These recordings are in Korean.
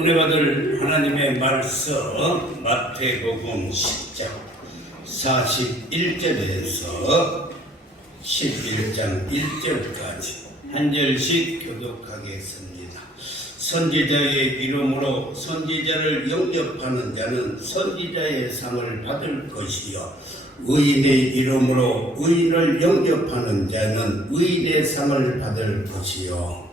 은혜 받을 하나님의 말씀 마태복음 10장 41절에서 11장 1절까지 한 절씩 교독하겠습니다. 선지자의 이름으로 선지자를 영접하는 자는 선지자의 상을 받을 것이요, 의인의 이름으로 의인을 영접하는 자는 의인의 상을 받을 것이요.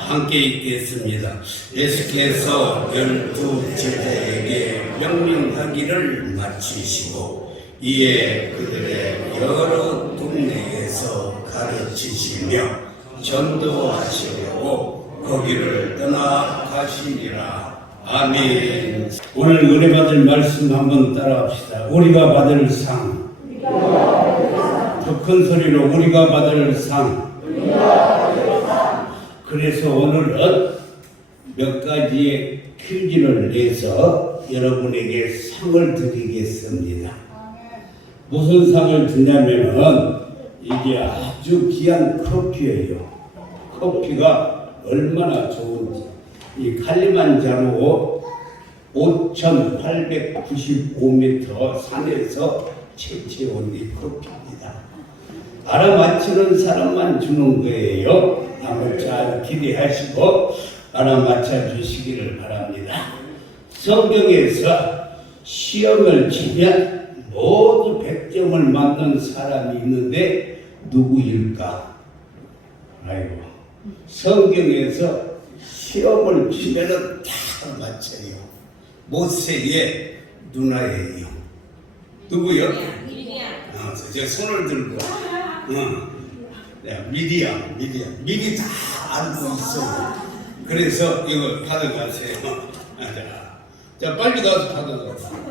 함께 읽겠습니다. 예수께서 12 제자에게 명령하기를 마치시고 이에 그들의 여러 동네에서 가르치시며 전도하시려고 거기를 떠나가시니라. 아멘. 오늘 은혜 받을 말씀 한번 따라합시다. 우리가 받을 상. 더 큰 소리로 우리가 받을 상. 그래서 오늘은 몇 가지의 퀴즈를 내서 여러분에게 상을 드리겠습니다. 무슨 상을 주냐면은 이게 아주 귀한 커피예요. 커피가 얼마나 좋은지. 이 칼리만자로 5,895m 산에서 채취온 이 커피입니다. 알아맞히는 사람만 주는 거예요. 한번 잘 기대하시고 알아맞혀 주시기를 바랍니다. 성경에서 시험을 치면 모두 100점을 맞는 사람이 있는데 누구일까? 아이고, 성경에서 시험을 치면은 다 맞춰요. 모세의 누나예요. 누구요? 저 손을 들고 미디엄 미리 다 알고 있어요. 그래서 이거 받아가세요. 자, 빨리 가서 받아가세요.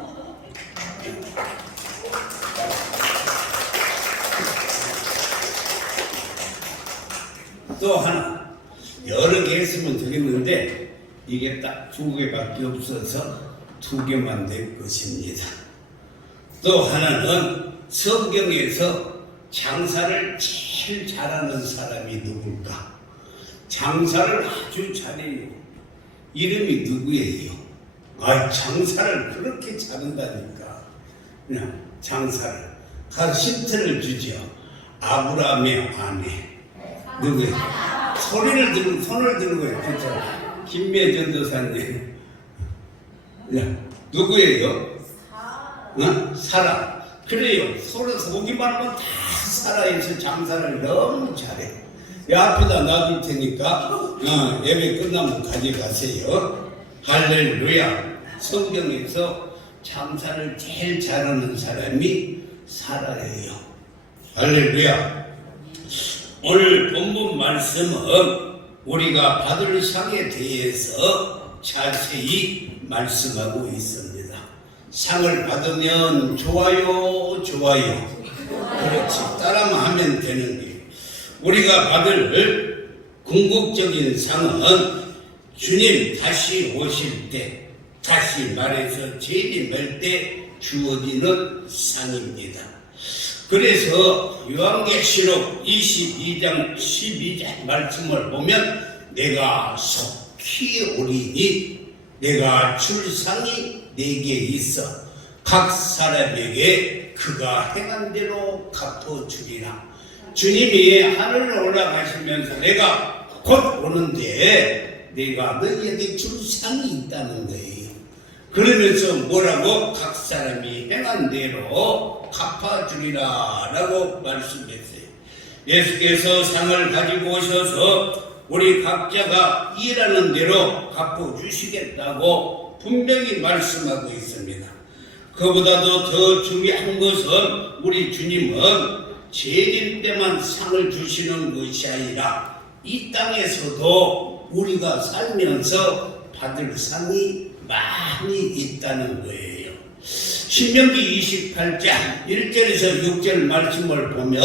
또 하나, 여러 개 했으면 되겠는데 이게 딱 2개밖에 없어서 2개만 낼 것입니다. 또 하나는 성경에서 장사를 제일 잘하는 사람이 누굴까? 장사를 아주 잘해요. 이름이 누구예요? 장사를 그렇게 잘한다니까. 그냥 장사를. 가서 힌트를 주죠. 아브라함의 아내. 누구예요? 소리를 들고 손을 들고 했죠. 김매전 도사님. 누구예요? 사라. 그래요. 서로 오기만 하면 다 살아있어. 장사를 너무 잘해. 이 앞에다 놔둘 테니까 예배 끝나면 가져가세요. 할렐루야. 성경에서 장사를 제일 잘하는 사람이 사라예요. 할렐루야. 오늘 본문 말씀은 우리가 받을 상에 대해서 자세히 말씀하고 있습니다. 상을 받으면 좋아요. 그렇지. 따라만 하면 되는 게. 우리가 받을 궁극적인 상은 주님 다시 오실 때, 다시 말해서 재림할 때 주어지는 상입니다. 그래서 요한계시록 22장 12절 말씀을 보면 내가 속히 오리니 내가 줄 상이 내게 있어 각 사람에게 그가 행한 대로 갚아주리라. 주님이 하늘로 올라가시면서 내가 곧 오는데 내가 너희에게 줄 상이 있다는 거예요. 그러면서 뭐라고? 각 사람이 행한 대로 갚아주리라 라고 말씀했어요. 예수께서 상을 가지고 오셔서 우리 각자가 일하는 대로 갚아주시겠다고 분명히 말씀하고 있습니다. 그보다도 더 중요한 것은 우리 주님은 재림 때만 상을 주시는 것이 아니라 이 땅에서도 우리가 살면서 받을 상이 많이 있다는 거예요. 신명기 28장 1절에서 6절 말씀을 보면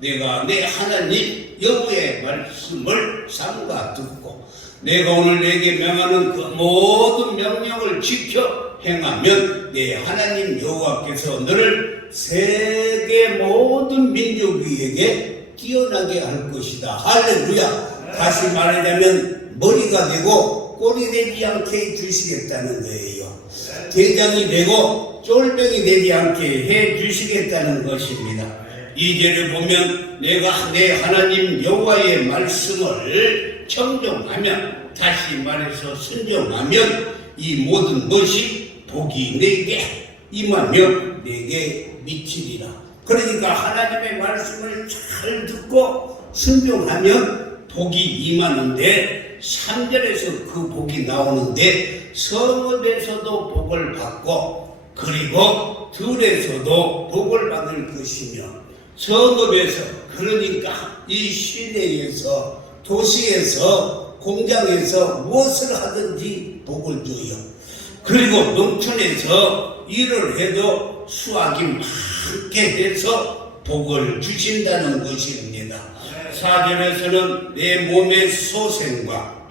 내가 내 하나님 여호와의 말씀을 삼가 듣고 내가 오늘 내게 명하는 그 모든 명령을 지켜 행하면 내 하나님 여호와께서 너를 세계 모든 민족 위에게 뛰어나게 할 것이다. 할렐루야. 다시 말하자면 머리가 되고 꼴이 되지 않게 해주시겠다는 거예요. 대장이 되고 쫄병이 되지 않게 해주시겠다는 것입니다. 2절을 보면 내가 내 하나님 여호와의 말씀을 청종하면, 다시 말해서 순종하면 이 모든 것이 복이 내게 임하며 내게 미치리라. 그러니까 하나님의 말씀을 잘 듣고 순종하면 복이 임하는데, 3절에서 그 복이 나오는데 성읍에서도 복을 받고 그리고 들에서도 복을 받을 것이며, 성읍에서 그러니까 이 시내에서 도시에서 공장에서 무엇을 하든지 복을 줘요. 그리고 농촌에서 일을 해도 수확이 많게 해서 복을 주신다는 것입니다. 4절에서는 내 몸의 소생과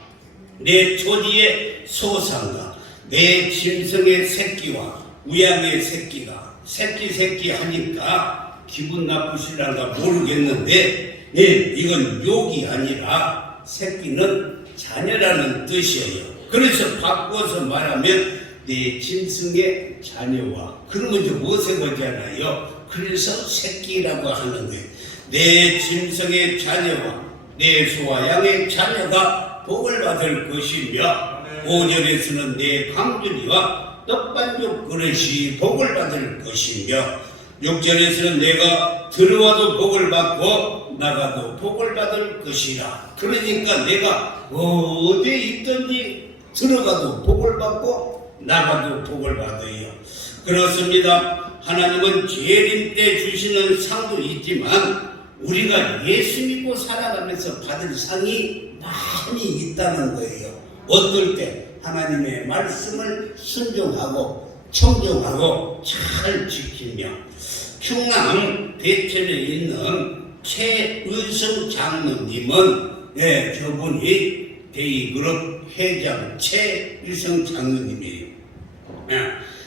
내 토지의 소산과 내 짐승의 새끼와 우양의 새끼가 새끼 하니까 기분 나쁘시려나 모르겠는데, 이건 욕이 아니라 새끼는 자녀라는 뜻이에요. 그래서 바꿔서 말하면 내 짐승의 자녀와, 그러면 이제 어색하잖아요. 그래서 새끼라고 하는 거예요. 내 짐승의 자녀와 내 소와 양의 자녀가 복을 받을 것이며, 5절에서는 내 강준이와 떡반죽 그릇이 복을 받을 것이며, 6절에서는 내가 들어와도 복을 받고 나가도 복을 받을 것이라. 그러니까 내가 어디에 있든지 들어가도 복을 받고 나가도 복을 받아요. 그렇습니다. 하나님은 재림 때 주시는 상도 있지만 우리가 예수 믿고 살아가면서 받을 상이 많이 있다는 거예요. 어떨 때 하나님의 말씀을 순종하고 청종하고 잘 지키며, 충남 대천에 있는 최의성 장로님은 저분이 데이그룹 회장 최의성 장로님이에요.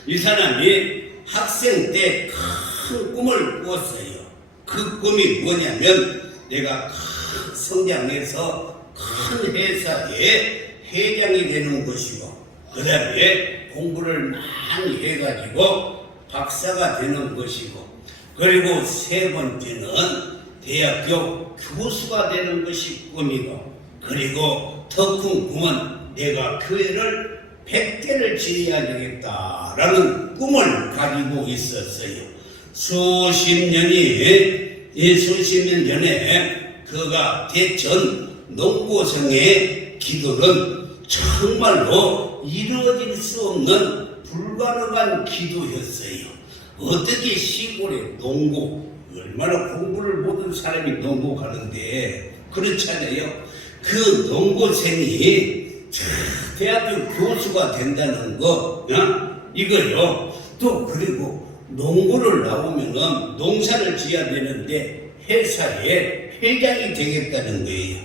이 사람이 학생 때 큰 꿈을 꾸었어요. 그 꿈이 뭐냐면 내가 큰 성장해서 큰 회사의 회장이 되는 것이고, 그 다음에 공부를 많이 해가지고 박사가 되는 것이고, 그리고 세 번째는 대학교 교수가 되는 것이 꿈이고, 그리고 더 큰 꿈은 내가 교회를 100개를 지어야 되겠다라는 꿈을 가지고 있었어요. 수십 년 전에 그가 대천 농고성의 기도는 정말로 이루어질 수 없는 불가능한 기도였어요. 어떻게 시골에 농고, 얼마나 공부를 못한 사람이 농고 가는데 그렇잖아요. 그 농고생이 대학교 교수가 된다는 거, 이거요. 또 그리고 농고를 나오면은 농사를 지어야 되는데 회사에 회장이 되겠다는 거예요.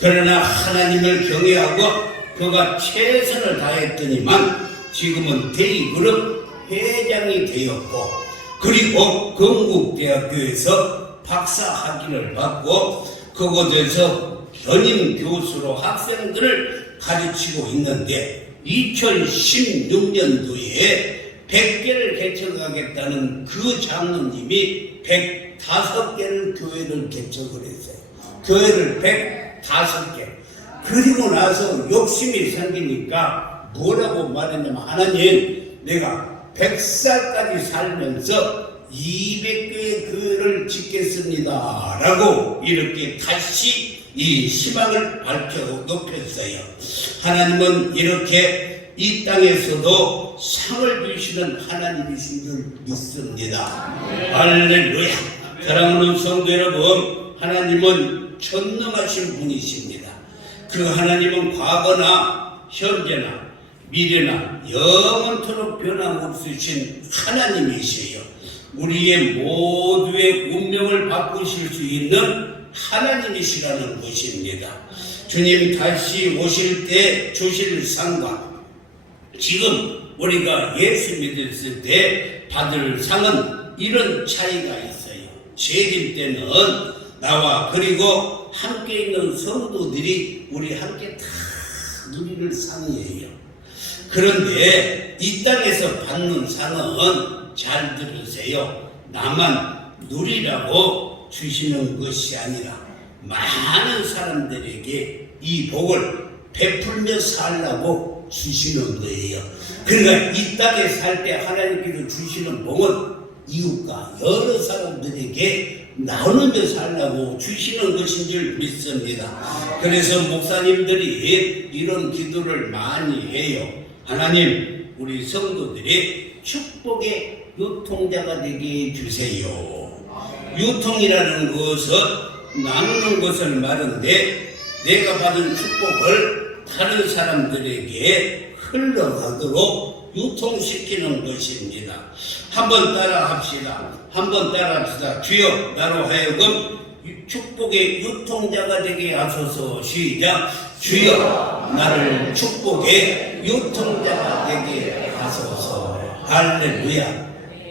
그러나 하나님을 경외하고 그가 최선을 다했더니만 지금은 데이그룹 회장이 되었고, 그리고 건국대학교에서 박사 학위를 받고 그곳에서 전임 교수로 학생들을 가르치고 있는데, 2016년도에 100개를 개척하겠다는 그 장로님이 105개를 교회를 개척을 했어요. 교회를 105개. 그리고 나서 욕심이 생기니까 뭐라고 말했냐면, 하나님, 내가 100살까지 살면서 200개의 교회를 짓겠습니다 라고 이렇게 다시 이 희망을 밝혀 높였어요. 하나님은 이렇게 이 땅에서도 상을 주시는 하나님이신 줄 믿습니다. 할렐루야. 사랑하는 성도 여러분, 하나님은 전능하신 분이십니다. 그 하나님은 과거나 현재나 미래나 영원토록 변함없으신 하나님이시요, 우리의 모두의 운명을 바꾸실 수 있는 하나님이시라는 것입니다. 주님 다시 오실 때 주실 상과 지금 우리가 예수 믿었을 때 받을 상은 이런 차이가 있어요. 세일 때는 나와 그리고 함께 있는 성도들이 우리 함께 다 누리는 상이에요. 그런데 이 땅에서 받는 상은 잘 들으세요. 나만 누리라고 주시는 것이 아니라 많은 사람들에게 이 복을 베풀며 살라고 주시는 거예요. 그러니까 이 땅에 살 때 하나님께서 주시는 복은 이웃과 여러 사람들에게 나누며 살라고 주시는 것인 줄 믿습니다. 그래서 목사님들이 이런 기도를 많이 해요. 하나님, 우리 성도들이 축복의 유통자가 되게 해주세요. 유통이라는 것은 나누는 것을 말하는데 내가 받은 축복을 다른 사람들에게 흘러가도록 유통시키는 것입니다. 한번 따라합시다. 한번 따라합시다. 주여 나로 하여금 축복의 유통자가 되게 하소서. 시작. 주여 나를 축복의 유통자가 되게 하소서. 할렐루야.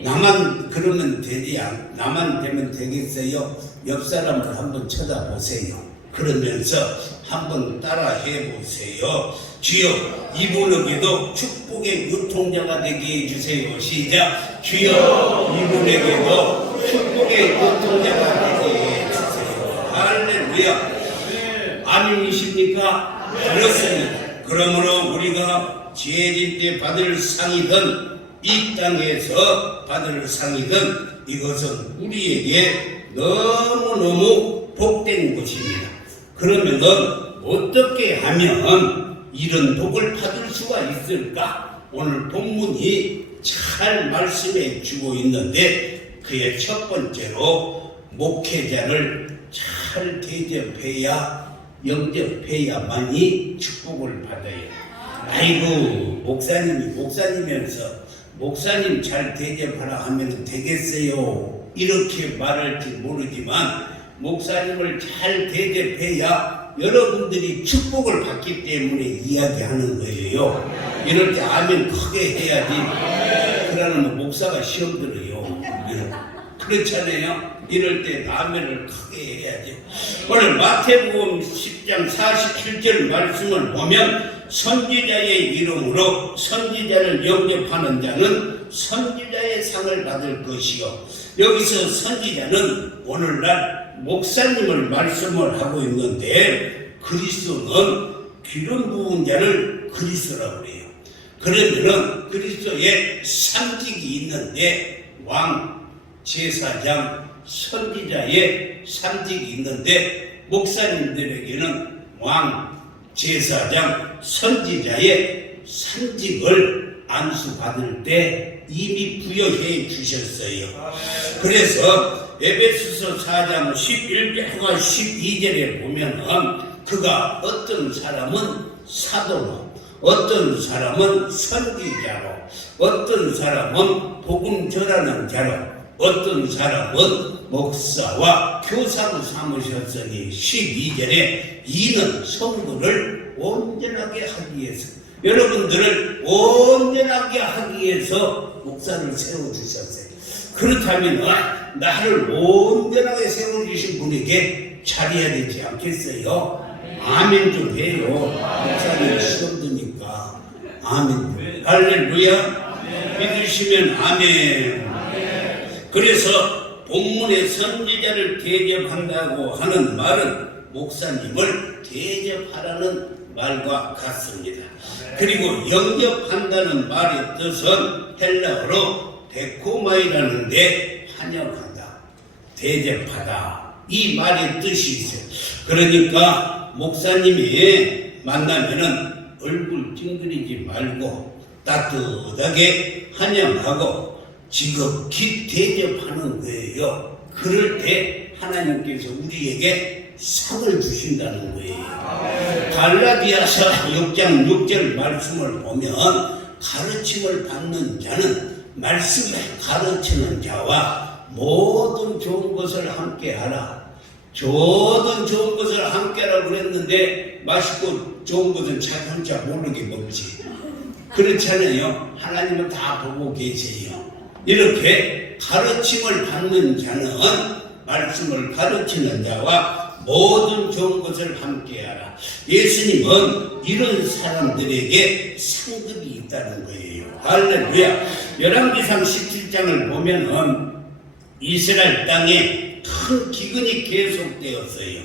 나만 그러면 되지 나만 되면 되겠어요? 옆 사람을 한번 쳐다보세요. 그러면서 한번 따라 해보세요. 주여 이분에게도 축복의 유통자가 되게 해주세요. 시작. 주여 이분에게도 축복의 유통자가 되게 해주세요. 할렐루야. 아멘이십니까? 그렇습니다. 그러므로 우리가 재림 때 받을 상이든 이 땅에서 받을 상이든 이것은 우리에게 너무너무 복된 것입니다. 그러면 어떻게 하면 이런 복을 받을 수가 있을까? 오늘 본문이 잘 말씀해 주고 있는데 그의 첫 번째로 목회자를 잘 대접해야 영접해야만이 축복을 받아요. 아이고 목사님이면서 목사님 잘 대접하라 하면 되겠어요. 이렇게 말할지 모르지만 목사님을 잘 대접해야 여러분들이 축복을 받기 때문에 이야기하는 거예요. 이럴 때 아멘 크게 해야지. 그러면 목사가 시험 들어요. 그렇잖아요. 이럴 때 아멘을 크게 해야지. 오늘 마태복음 10장 47절 말씀을 보면 선지자의 이름으로 선지자를 영접하는 자는 선지자의 상을 받을 것이요. 여기서 선지자는 오늘날 목사님을 말씀을 하고 있는데 그리스도는 기름 부은 자를 그리스도라고 해요. 그러면은 그리스도의 상직이 있는데 왕, 제사장, 선지자의 상직이 있는데 목사님들에게는 왕, 제사장, 선지자의 상직을 안수받을 때 이미 부여해 주셨어요. 그래서 에베소서 4장 11절과 12절에 보면은 그가 어떤 사람은 사도로, 어떤 사람은 선지자로, 어떤 사람은 복음 전하는 자로, 어떤 사람은 목사와 교사로 삼으셨으니 12절에 이는 성도를 온전하게 하기 위해서 여러분들을 온전하게 하기 위해서 목사를 세워주셨어요. 그렇다면 나를 온전하게 세워주신 분에게 잘해야 되지 않겠어요? 아멘 좀 해요. 목사님 시험 드니까 아멘. 할렐루야. 믿으시면 아멘. 그래서 본문의 선지자를 대접한다고 하는 말은 목사님을 대접하라는 말과 같습니다. 그리고 영접한다는 말의 뜻은 헬라어로 데코마이라는데 환영하다, 대접하다 이 말의 뜻이 있어요. 그러니까 목사님이 만나면은 얼굴 찡그리지 말고 따뜻하게 환영하고 지극히 대접하는 거예요. 그럴 때 하나님께서 우리에게 상을 주신다는 거예요. 갈라디아서 6장 6절 말씀을 보면 가르침을 받는 자는 말씀을 가르치는 자와 모든 좋은 것을 함께 하라. 좋은 것을 함께라고 그랬는데 맛있고 좋은 것은 자기 혼자 모르게 먹지. 그렇잖아요. 하나님은 다 보고 계세요. 이렇게 가르침을 받는 자는 말씀을 가르치는 자와 모든 좋은 것을 함께하라. 예수님은 이런 사람들에게 상급이 있다는 거예요. 할렐루야. 열왕기상 17장을 보면은 이스라엘 땅에 큰 기근이 계속되었어요.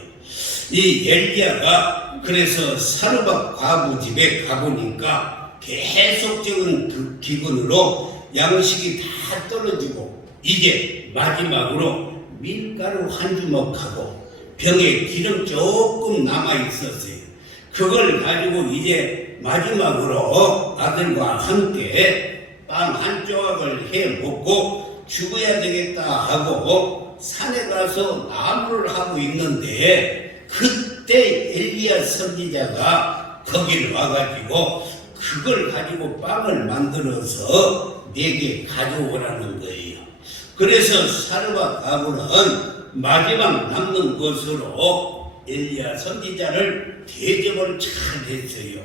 이 엘리야가 그래서 사르밧 과부 집에 가보니까 계속적인 그 기근으로 양식이 다 떨어지고 이제 마지막으로 밀가루 한 주먹하고 병에 기름 조금 남아 있었어요. 그걸 가지고 이제 마지막으로 아들과 함께 빵 한 조각을 해 먹고 죽어야 되겠다 하고 산에 가서 나무를 하고 있는데 그때 엘리야 선지자가 거기를 와가지고 그걸 가지고 빵을 만들어서 내게 가져오라는 거예요. 그래서 사르밧 과부는 마지막 남는 것으로 엘리야 선지자를 대접을 잘 했어요.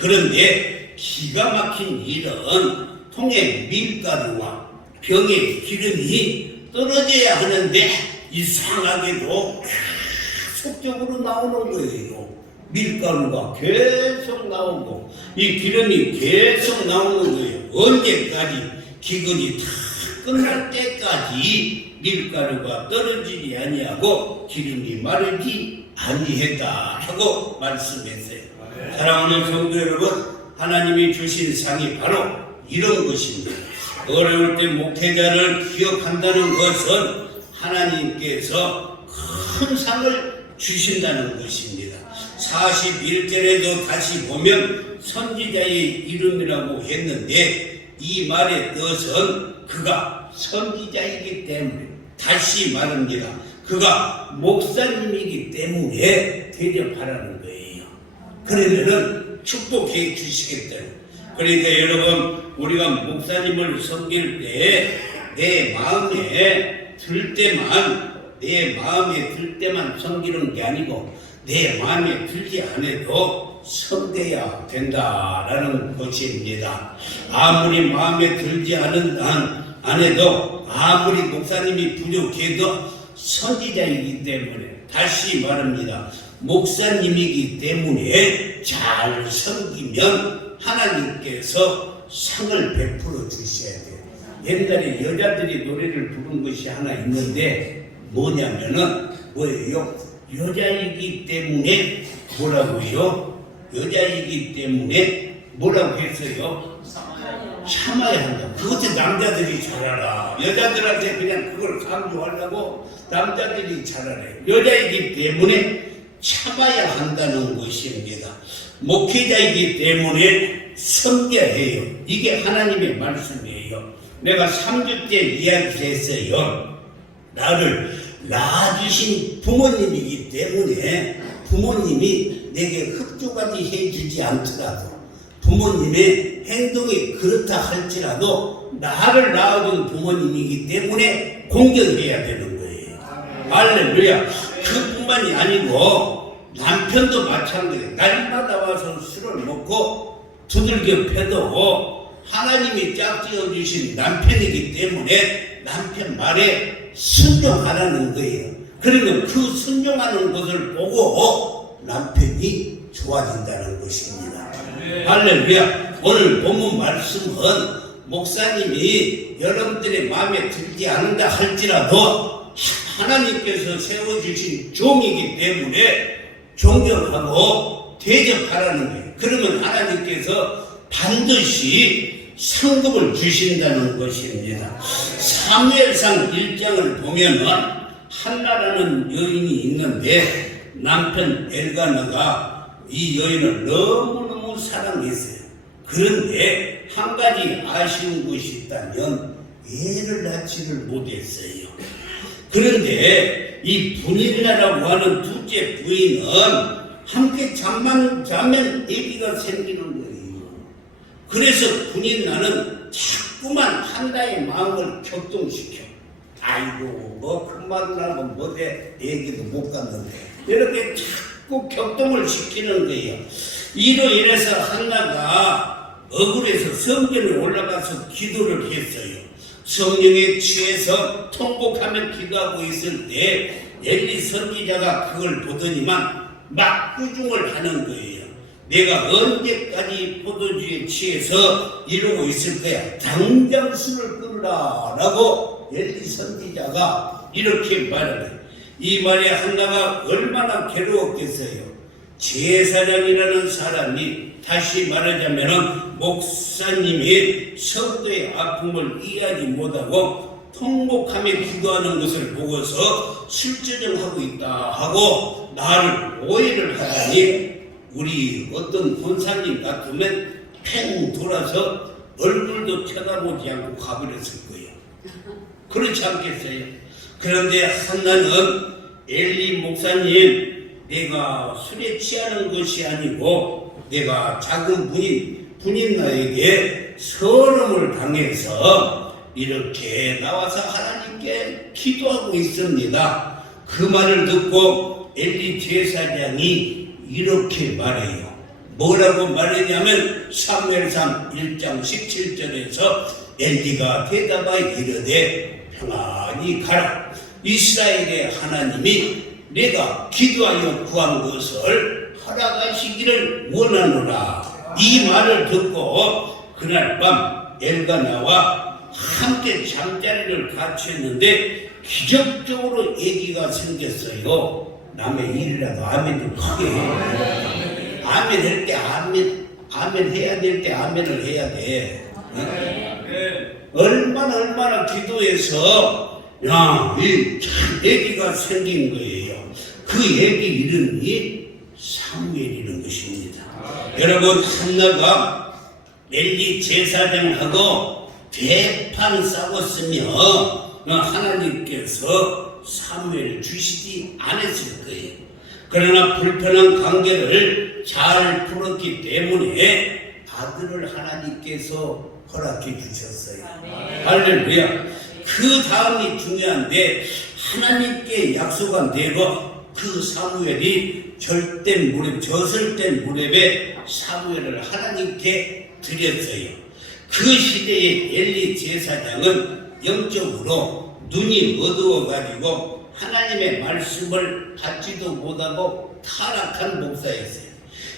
그런데 기가 막힌 일은 통에 밀가루와 병에 기름이 떨어져야 하는데 이상하게도 계속적으로 나오는 거예요. 밀가루가 계속 나오고 이 기름이 계속 나오는 거예요. 언제까지? 기근이 다 끝날 때까지 밀가루가 떨어지지 아니하고 기름이 마르지 아니했다 하고 말씀했어요. 사랑하는 성도 여러분, 하나님이 주신 상이 바로 이런 것입니다. 어려울 때 목회자를 기억한다는 것은 하나님께서 큰 상을 주신다는 것입니다. 41절에도 다시 보면 선지자의 이름이라고 했는데 이 말의 뜻은 그가 선지자이기 때문에, 다시 말합니다, 그가 목사님이기 때문에 대접하라는 거예요. 그러면은 축복해 주시겠다. 그러니까 여러분, 우리가 목사님을 섬길 때 내 마음에 들 때만 섬기는 게 아니고 내 마음에 들지 않아도 섬겨야 된다라는 것입니다. 아무리 마음에 들지 않아도 아무리 목사님이 부족해도 선지자이기 때문에, 다시 말합니다, 목사님이기 때문에 잘 섬기면 하나님께서 상을 베풀어 주셔야 돼요. 옛날에 여자들이 노래를 부른 것이 하나 있는데 뭐냐면은 뭐예요? 여자이기 때문에 뭐라고요? 여자이기 때문에 뭐라고 했어요? 참아야 한다. 그것도 남자들이 잘 알아. 여자들한테 그냥 그걸 강조하려고 남자들이 잘 알아요. 여자이기 때문에 참아야 한다는 것입니다. 목회자이기 때문에 섬겨야 해요. 이게 하나님의 말씀이에요. 내가 3주 때 이야기했어요. 나를 낳아주신 부모님이기 때문에 부모님이 내게 흡족하게 해주지 않더라도, 부모님의 행동이 그렇다 할지라도 나를 낳아준 부모님이기 때문에 공경해야 되는 거예요. 할렐루야. 그뿐만이 아니고 남편도 마찬가지예요. 날마다 와서 술을 먹고 두들겨 패도 하나님이 짝지어 주신 남편이기 때문에 남편 말에 순종하라는 거예요. 그러면 그 순종하는 것을 보고 남편이 좋아진다는 것입니다. 할렐루야. 오늘 본문 말씀은 목사님이 여러분들의 마음에 들지 않는다 할지라도 하나님께서 세워주신 종이기 때문에 존경하고 대접하라는 거예요. 그러면 하나님께서 반드시 상급을 주신다는 것입니다. 사무엘상 1장을 보면은 한나라는 여인이 있는데 남편 엘가나가 이 여인을 너무너무 사랑했어요. 그런데 한 가지 아쉬운 것이 있다면 애를 낳지를 못했어요. 그런데 이 분일나라고 하는 둘째 부인은 함께 잠만 자면 아기가 생기는 거예요. 그래서 분일나는 자꾸만 한나의 마음을 격동시켜 아이고 뭐 큰말을 하고 뭐대 얘기도 못 갔는데 이렇게 자꾸 격동을 시키는 거예요. 이로 인해서 한나가 억울해서 성전에 올라가서 기도를 했어요. 성령에 취해서 통곡하며 기도하고 있을 때 엘리 선지자가 그걸 보더니만 막구중을 하는 거예요. 내가 언제까지 포도주에 취해서 이러고 있을 거야. 당장 술을 끊으라 라고 엘리 선지자가 이렇게 말하네. 이 말에 한나가 얼마나 괴로웠겠어요. 제사장이라는 사람이, 다시 말하자면 목사님이 성도의 아픔을 이해하지 못하고 통곡하며 기도하는 것을 보고서 술주정하고 있다 하고 나를 오해를 하다니, 우리 어떤 권사님 같으면 팽 돌아서 얼굴도 쳐다보지 않고 가버렸을 거예요. 그렇지 않겠어요? 그런데 한나는 엘리 목사님, 내가 술에 취하는 것이 아니고 내가 작은 분인 나에게 서름을 당해서 이렇게 나와서 하나님께 기도하고 있습니다. 그 말을 듣고 엘리 제사장이 이렇게 말해요. 뭐라고 말했냐면 사무엘상 1장 17절에서 엘리가 대답하여 이르되 평안히 가라. 이스라엘의 하나님이 내가 기도하여 구한 것을 허락하시기를 원하노라. 이 말을 듣고 그날 밤 엘가나와 함께 잠자리를 같이했는데 기적적으로 아기가 생겼어요. 남의 일이라도 아멘 좀 크게 해. 아멘 할 때 아멘 해야 될 때 아멘을 해야 돼. 얼마나 기도해서 이 아기가 생긴 거예요. 그 아기 이름이 사무엘이라는 것입니다. 여러분, 한나가 엘리 제사장하고 대판 싸웠으며 하나님께서 사무엘을 주시지 않았을 거예요. 그러나 불편한 관계를 잘 풀었기 때문에 아들을 하나님께서 허락해 주셨어요. 할렐루야. 그 다음이 중요한데, 하나님께 약속한 대로 그 사무엘이 젖을된 무렵에 사무엘을 하나님께 드렸어요. 그 시대의 엘리 제사장은 영적으로 눈이 어두워가지고 하나님의 말씀을 받지도 못하고 타락한 목사였어요.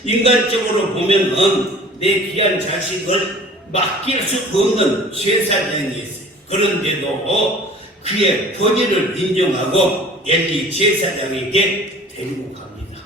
인간적으로 보면은 내 귀한 자식을 맡길 수 없는 제사장이었어요. 그런데도 그의 권위를 인정하고 엘리 제사장에게 데리고 갑니다.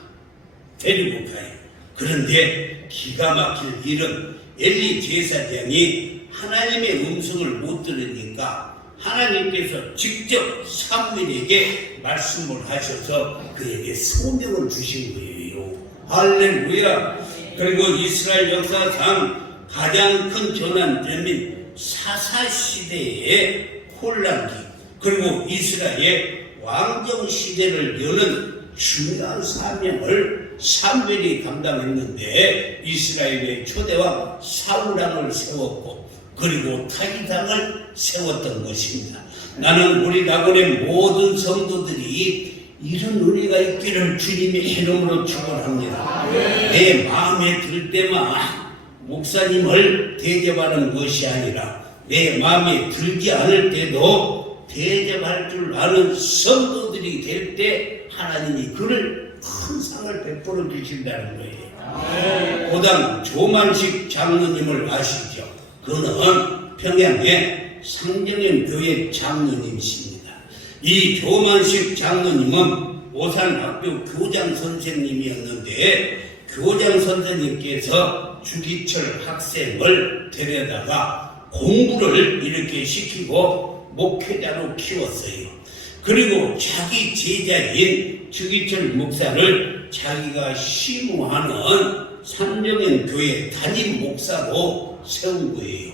데리고 가요. 그런데 기가 막힐 일은 엘리 제사장이 하나님의 음성을 못 들으니까 하나님께서 직접 사무엘에게 말씀을 하셔서 그에게 소명을 주신 거예요. 할렐루야. 그리고 이스라엘 역사상 가장 큰 전환점인 사사시대의 혼란기, 그리고 이스라엘 왕정시대를 여는 중요한 사명을 사무엘이 감당했는데, 이스라엘의 초대왕 사울왕을 세웠고 그리고 타이당을 세웠던 것입니다. 나는 우리 낙원의 모든 성도들이 이런 은혜가 있기를 주님의 이름으로 축원합니다. 내 마음에 들 때만 목사님을 대접하는 것이 아니라 내 마음에 들지 않을 때도 대접할 줄 아는 성도들이 될 때 하나님이 그를 큰 상을 베풀어 주신다는 거예요. 고당 조만식 장로님을 아시죠? 그는 평양의 상정현 교회 장로님이십니다. 이 조만식 장로님은 오산학교 교장 선생님이었는데, 교장 선생님께서 주기철 학생을 데려다가 공부를 이렇게 시키고 목회자로 키웠어요. 그리고 자기 제자인 주기철 목사를 자기가 시무하는 상정현 교회 담임 목사로 세운 거예요.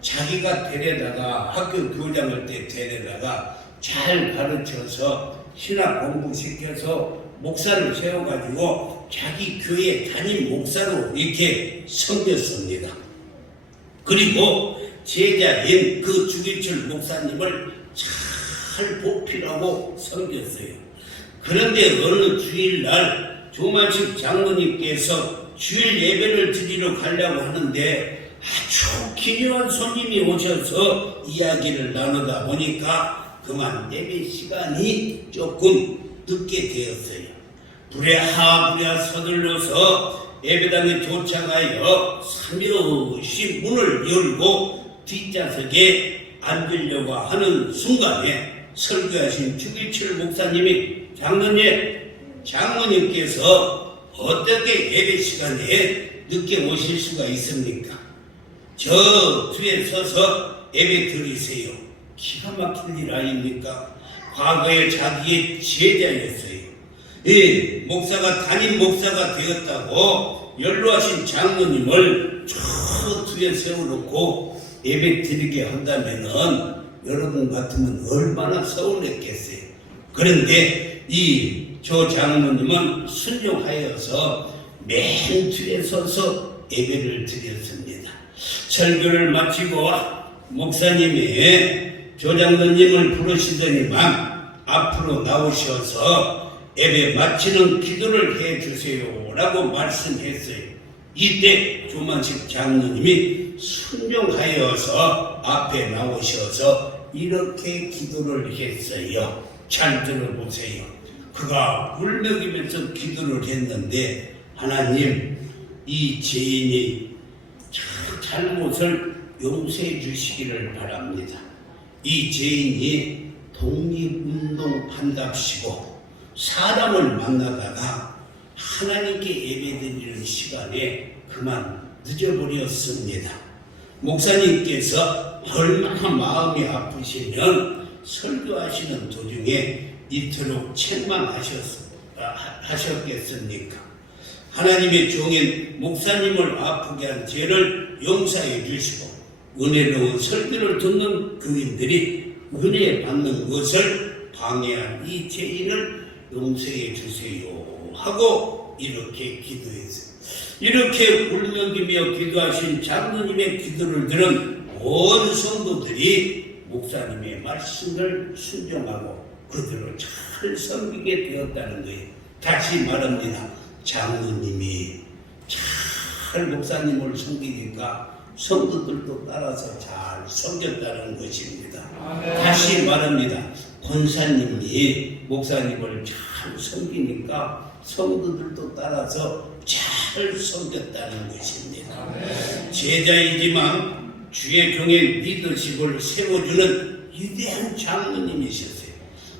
자기가 데려다가 학교 교장할 때 데려다가 잘 가르쳐서 신학 공부시켜서 목사를 세워가지고 자기 교회 담임 목사로 이렇게 섬겼습니다. 그리고 제자인 그 주기철 목사님을 잘 잘 보필하고 섬겼어요. 그런데 어느 주일날 조만식 장로님께서 주일 예배를 드리러 가려고 하는데 아주 기묘한 손님이 오셔서 이야기를 나누다 보니까 그만 예배 시간이 조금 늦게 되었어요. 부랴부랴 서둘러서 예배당에 도착하여 살며시 문을 열고 뒷좌석에 앉으려고 하는 순간에 설교하신 주기철 목사님이 장로님께서 어떻게 예배 시간에 늦게 오실 수가 있습니까? 저 뒤에 서서 예배 드리세요. 기가 막힌 일 아닙니까? 과거에 자기의 제자였어요. 담임 목사가 되었다고 연로하신 장로님을 저 뒤에 세워놓고 예배 드리게 한다면은 여러분 같으면 얼마나 서운했겠어요. 그런데 저 장로님은 순종하여서 맨 뒤에 서서 예배를 드렸습니다. 설교를 마치고 목사님이 조장로님을 부르시더니만 앞으로 나오셔서 예배 마치는 기도를 해주세요 라고 말씀했어요. 이때 조만식 장로님이 순종하여서 앞에 나오셔서 이렇게 기도를 했어요. 잘 들어보세요. 그가 울먹이면서 기도를 했는데, 하나님, 이 죄인이 잘못을 용서해 주시기를 바랍니다. 이 죄인이 독립운동한답시고 사람을 만나다가 하나님께 예배드리는 시간에 그만 늦어버렸습니다. 목사님께서 얼마나 마음이 아프시면 설교하시는 도중에 이토록 책망하셨겠습니까? 하나님의 종인 목사님을 아프게 한 죄를 용서해 주시고 은혜로운 설교를 듣는 교인들이 은혜 받는 것을 방해한 이 죄인을 용서해 주세요 하고 이렇게 기도했어요. 이렇게 울먹이며 기도하신 장로님의 기도를 들은 온 성도들이 목사님의 말씀을 순종하고 그들을 잘 섬기게 되었다는 거예요. 다시 말합니다. 장로님이 잘 목사님을 섬기니까 성도들도 따라서 잘 섬겼다는 것입니다. 다시 말합니다. 권사님이 목사님을 잘 섬기니까 성도들도 따라서 잘 섬겼다는 것입니다. 제자이지만 주의 종의 리더십을 세워주는 위대한 장로님이셨어요.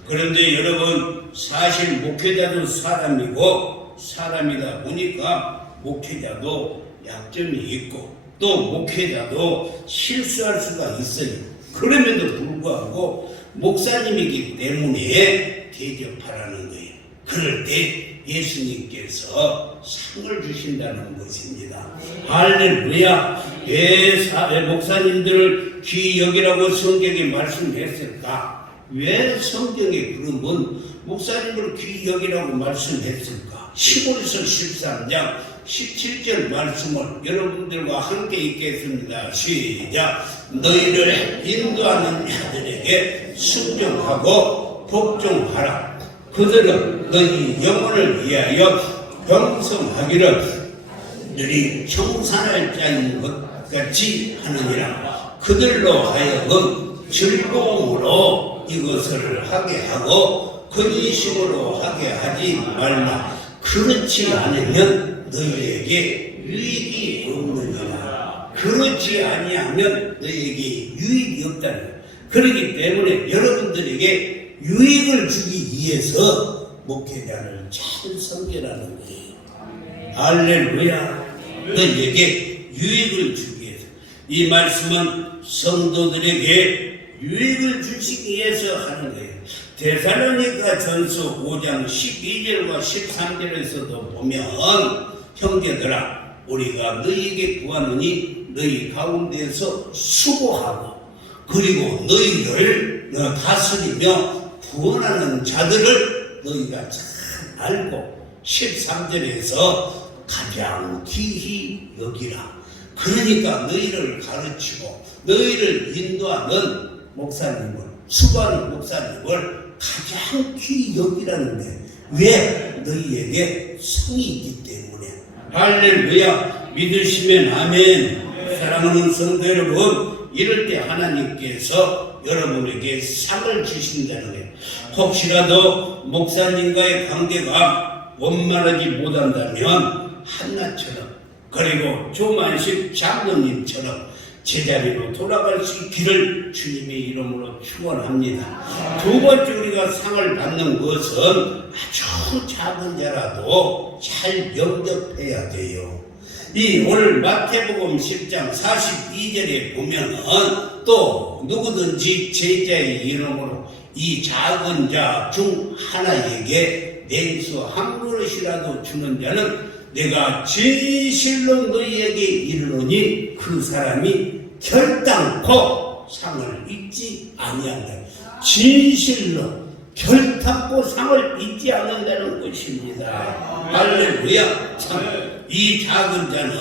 그런데 여러분, 사실 목회자도 사람이고 사람이다 보니까 목회자도 약점이 있고 또 목회자도 실수할 수가 있어요. 그럼에도 불구하고 목사님이기 때문에 대접하라는 거예요. 그럴 때 예수님께서 상을 주신다는 것입니다. 할렐루야. 왜 목사님들을 귀히 여기라고 성경에 말씀했을까? 왜 성경에 그러면 목사님을 귀히 여기라고 말씀했을까? 시골에서 13장 17절 말씀을 여러분들과 함께 읽겠습니다. 시작. 너희를 인도하는 자들에게 순종하고 복종하라. 그들은 너희 영혼을 위하여 병성하기를 너희 청산할 자인 것 같이 하느니라. 그들로 하여금 즐거움으로 이것을 하게 하고 근심으로 하게 하지 말라. 그렇지 않으면 너희에게 유익이 없느니라. 그렇지 아니하면 너희에게 유익이 없다는 거예요. 그렇기 때문에 여러분들에게 유익을 주기 위해서 목회자를 잘 섬기라는 거예요. 할렐루야. 너희에게 유익을 주기 위해서. 이 말씀은 성도들에게 유익을 주시기 위해서 하는 거예요. 데살로니가 전서 5장 12절과 13절에서도 보면 형제들아 우리가 너희에게 구하노니 너희 가운데서 수고하고 그리고 너희를 다스리며 구원하는 자들을 너희가 잘 알고 13절에서 가장 귀히 여기라. 그러니까 너희를 가르치고 너희를 인도하는 목사님을 수많은 목사님을 가장 귀히 여기라는데 왜? 너희에게 성이 있기 때문에. 할렐루야. 믿으시면 아멘. 사랑하는 성도 여러분, 이럴 때 하나님께서 여러분에게 상을 주신다는 거예요. 혹시라도 목사님과의 관계가 원만하지 못한다면 한나처럼, 그리고 조만식 장로님처럼 제자리로 돌아갈 수 있기를 주님의 이름으로 축원합니다. 두 번째 우리가 상을 받는 것은 아주 작은 자라도 잘 영접해야 돼요. 이 오늘 마태복음 10장 42절에 보면은 또 누구든지 제자의 이름으로 이 작은 자 중 하나에게 냉수 한 그릇이라도 주는 자는 내가 진실로 너희에게 이르노니 그 사람이 결단코 상을 잊지 아니한다. 진실로 결단코 상을 잊지 않는다는 것입니다. 할렐루야. 참 이 작은 자는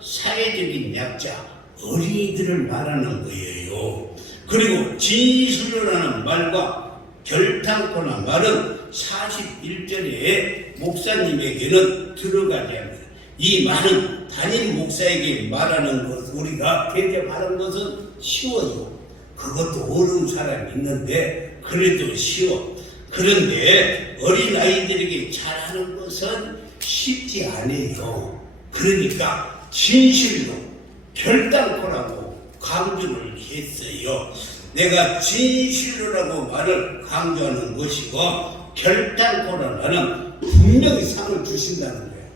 사회적인 약자, 어린이들을 말하는 거예요. 그리고 진실로라는 말과 결단코라는 말은 41절에 목사님에게는 들어가지 않습니다. 이 말은 담임 목사에게 말하는 것, 우리가 대접하는 것은 쉬워요. 그것도 어려운 사람이 있는데 그래도 쉬워. 그런데 어린아이들에게 잘하는 것은 쉽지 않아요. 그러니까 진실로 결단코라고 강조를 했어요. 내가 진실로라고 말을 강조하는 것이고 결단코라는 분명히 상을 주신다는 거예요.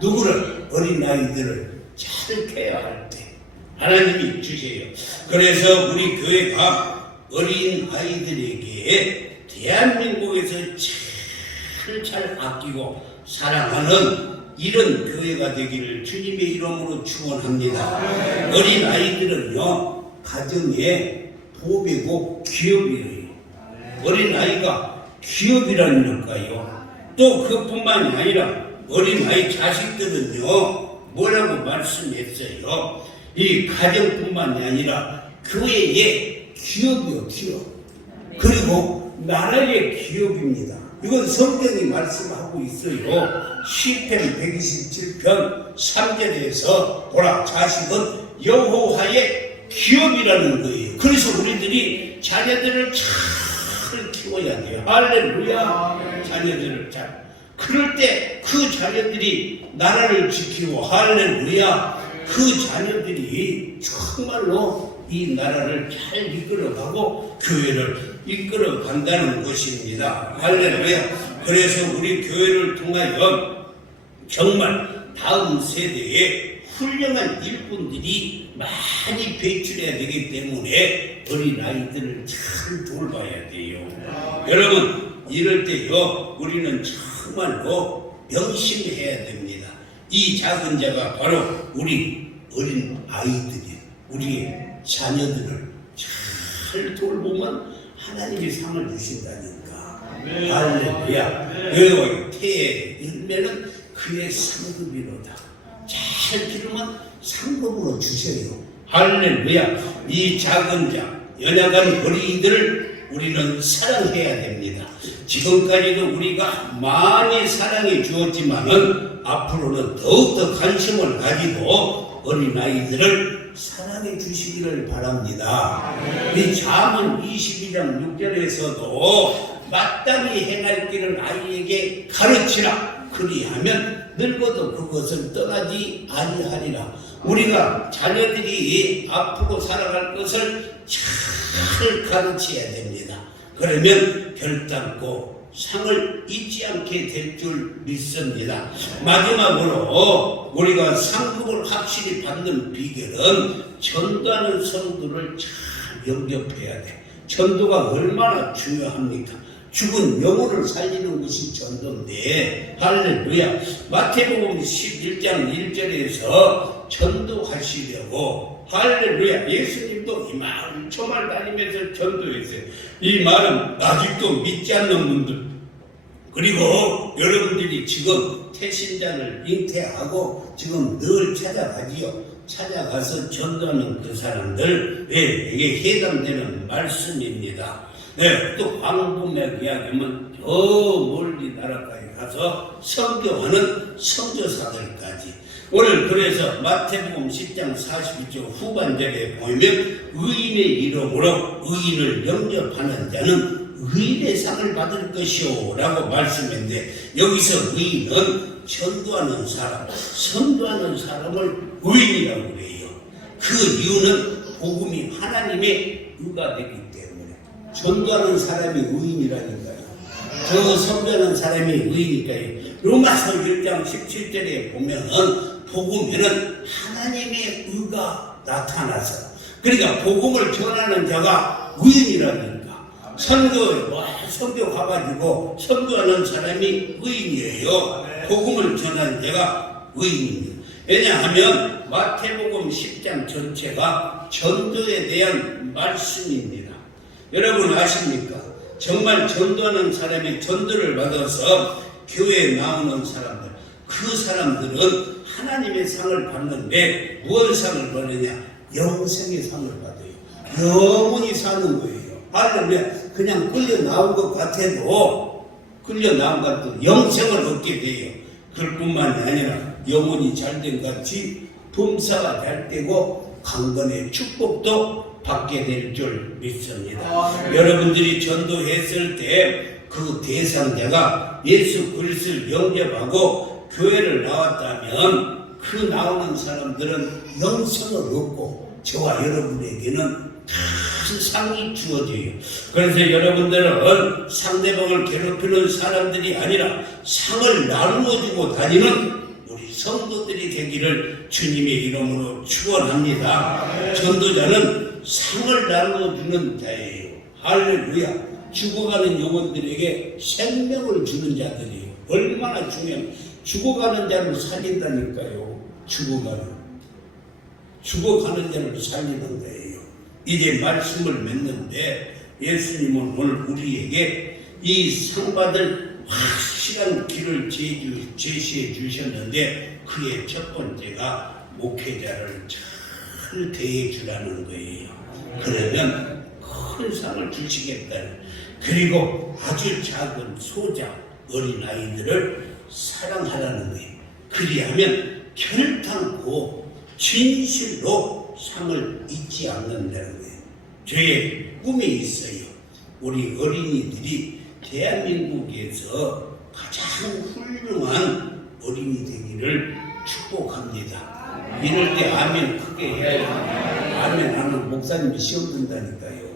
누구를? 어린아이들을 잘 케어할 때 하나님이 주세요. 그래서 우리 교회가 어린아이들에게 대한민국에서 잘 아끼고 사랑하는 이런 교회가 되기를 주님의 이름으로 축원합니다. 어린아이들은요 가정의 보배고 기업이에요. 어린아이가 기업이라니까요. 또 그뿐만이 아니라 어린아이 자식들은요 뭐라고 말씀했어요. 이 가정뿐만이 아니라 교회의 기업이요, 기업. 그리고 나라의 기업입니다. 이건 성경이 말씀하고 있어요. 시편 127편 3절에서 보라, 자식은 여호와의 기업이라는 거예요. 그래서 우리들이 자녀들을 잘 키워야 돼요. 할렐루야. 자녀들을 잘. 그럴 때 그 자녀들이 나라를 지키고, 할렐루야, 그 자녀들이 정말로 이 나라를 잘 이끌어가고 교회를 이끌어간다는 것입니다. 할렐루야. 그래서 우리 교회를 통하여 정말 다음 세대에 훌륭한 일꾼들이 많이 배출해야 되기 때문에 어린아이들을 잘 돌봐야 돼요. 여러분, 이럴 때요 우리는 정말로 명심해야 됩니다. 이 작은 자가 바로 우리 어린 아이들이, 우리의 자녀들을 잘 돌보면 하나님이 상을 주신다니까. 할렐루야. 여호와의 태의 열매는 그의 상급이로다. 잘 기르면 상급으로 주셔요. 할렐루야. 이 작은 자, 연약한 어린이들을 우리는 사랑해야 됩니다. 지금까지도 우리가 많이 사랑해 주었지만은 앞으로는 더욱더 관심을 가지고 어린아이들을 사랑해 주시기를 바랍니다. 이 잠언 22장 6절에서도 마땅히 행할 길을 아이에게 가르치라. 그리하면 늙어도 그것을 떠나지 아니하리라. 우리가 자녀들이 앞으로 살아갈 것을 잘 가르쳐야 됩니다. 그러면 결단코 상을 잊지 않게 될 줄 믿습니다. 마지막으로 우리가 상급을 확실히 받는 비결은 전도하는 성도를 잘 영접해야 돼. 전도가 얼마나 중요합니까? 죽은 영혼을 살리는 것이 전도인데, 할렐루야. 마태복음 11장 1절에서 전도하시려고, 할렐루야, 예수님도 이 마을 초말 다니면서 전도했어요. 이 말은 아직도 믿지 않는 분들, 그리고 여러분들이 지금 태신자를 잉태하고 지금 늘 찾아가지요. 찾아가서 전도하는 그 사람들에게 해당되는 말씀입니다. 네, 또 광범위하게 이야기하면 저 멀리 나라까지 가서 선교하는 선교사들까지. 오늘 그래서 마태복음 10장 42절 후반절에 보면 의인의 이름으로 의인을 영접하는 자는 의인의 상을 받을 것이오 라고 말씀했는데, 여기서 의인은 전도하는 사람, 선도하는 사람을 의인이라고 그래요. 그 이유는 복음이 하나님의 의가 되기 때문에. 전도하는 사람이 의인이라니까요. 저 선교하는 사람이 의인이니까요. 로마서 1장 17절에 보면은 복음에는 하나님의 의가 나타나서, 그러니까 복음을 전하는 자가 의인이라니까. 선교 가가지고 선교하는 사람이 의인이에요. 복음을 전하는 자가 의인입니다. 왜냐하면 마태복음 10장 전체가 전도에 대한 말씀입니다. 여러분 아십니까? 정말 전도하는 사람이 전도를 받아서 교회에 나오는 사람들, 그 사람들은 하나님의 상을 받는데 무엇 상을 받느냐? 영생의 상을 받아요. 영원히 사는 거예요. 할렐루야. 그냥 끌려 나온 것 같아도 영생을 얻게 돼요. 그럴 뿐만이 아니라 영혼이 잘된 같이 범사가 잘 되고 강건의 축복도 받게 될 줄 믿습니다. 여러분들이 전도했을 때 그 대상자가 예수 그리스도를 영접하고 교회를 나왔다면 그 나오는 사람들은 영생을 얻고 저와 여러분에게는 큰 상이 주어져요. 그래서 여러분들은 상대방을 괴롭히는 사람들이 아니라 상을 나누어주고 다니는 우리 성도들이 되기를 주님의 이름으로 축원합니다. 전도자는 상을 나누어주는 자예요. 할렐루야. 죽어가는 영혼들에게 생명을 주는 자들이에요. 얼마나 중요한, 죽어가는 자를 살린다니까요. 죽어가는 자를 살리는 거예요. 이제 말씀을 맺는데 예수님은 오늘 우리에게 이 상 받을 확실한 길을 제시해 주셨는데, 그의 첫 번째가 목회자를 잘 대해 주라는 거예요. 그러면 큰 상을 주시겠다는. 그리고 아주 작은 소자, 어린아이들을 사랑하라는 거예요. 그리하면 결단코 진실로 상을 잊지 않는다는 거예요. 저의 꿈이 있어요. 우리 어린이들이 대한민국에서 가장 훌륭한 어린이 되기를 축복합니다. 이럴 때 아멘 크게 해야죠. 아멘 하면 목사님이 시험 든다니까요.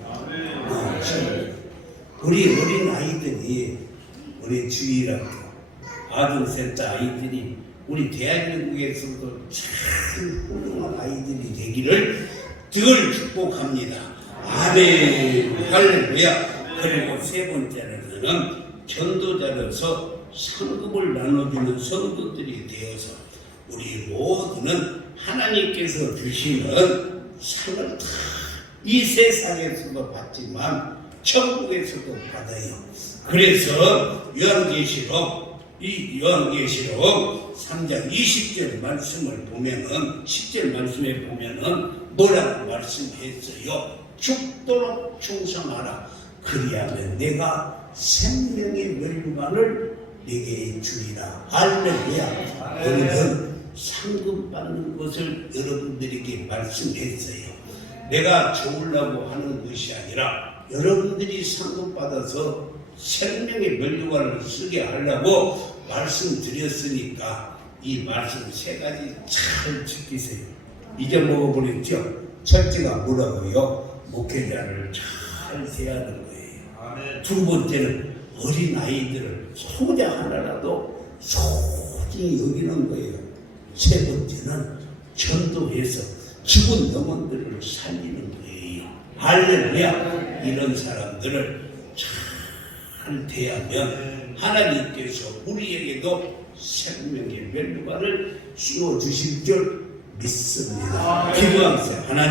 우리 어린 아이들이, 우리 주일학교 아동센터 아이들이 우리 대한민국에서도 참 훌륭한 아이들이 되기를 늘 축복합니다. 아멘 할렐루야. 그리고 세 번째로는 전도자로서 상급을 나눠주는 성도들이 되어서 우리 모두는 하나님께서 주시는 상을 다 이 세상에서도 받지만 천국에서도 받아요. 그래서 요한계시록 3장 20절 말씀을 보면은, 10절 말씀에 보면은 뭐라고 말씀했어요? 죽도록 충성하라. 그리하면 내가 생명의 멸류관을 내게 주리라. 할렐루야. 오늘은 상금 받는 것을 여러분들에게 말씀했어요. 내가 좋으려고 하는 것이 아니라 여러분들이 상금 받아서 생명의 멸류관을 쓰게 하려고 말씀드렸으니까 이 말씀 세 가지 잘 지키세요. 잊어먹어버렸죠? 첫째가 뭐라고요? 목회자를 잘 세하는 거예요. 두 번째는 어린아이들을 소자 하나라도 소중히 여기는 거예요. 세 번째는 전도해서 죽은 영혼들을 살리는 거예요. 할렐루야. 이런 사람들을 잘 대하면 하나님께서 우리에게도 생명의 멸류관을 씌워주실 줄 믿습니다. 기도하세요. 하나님.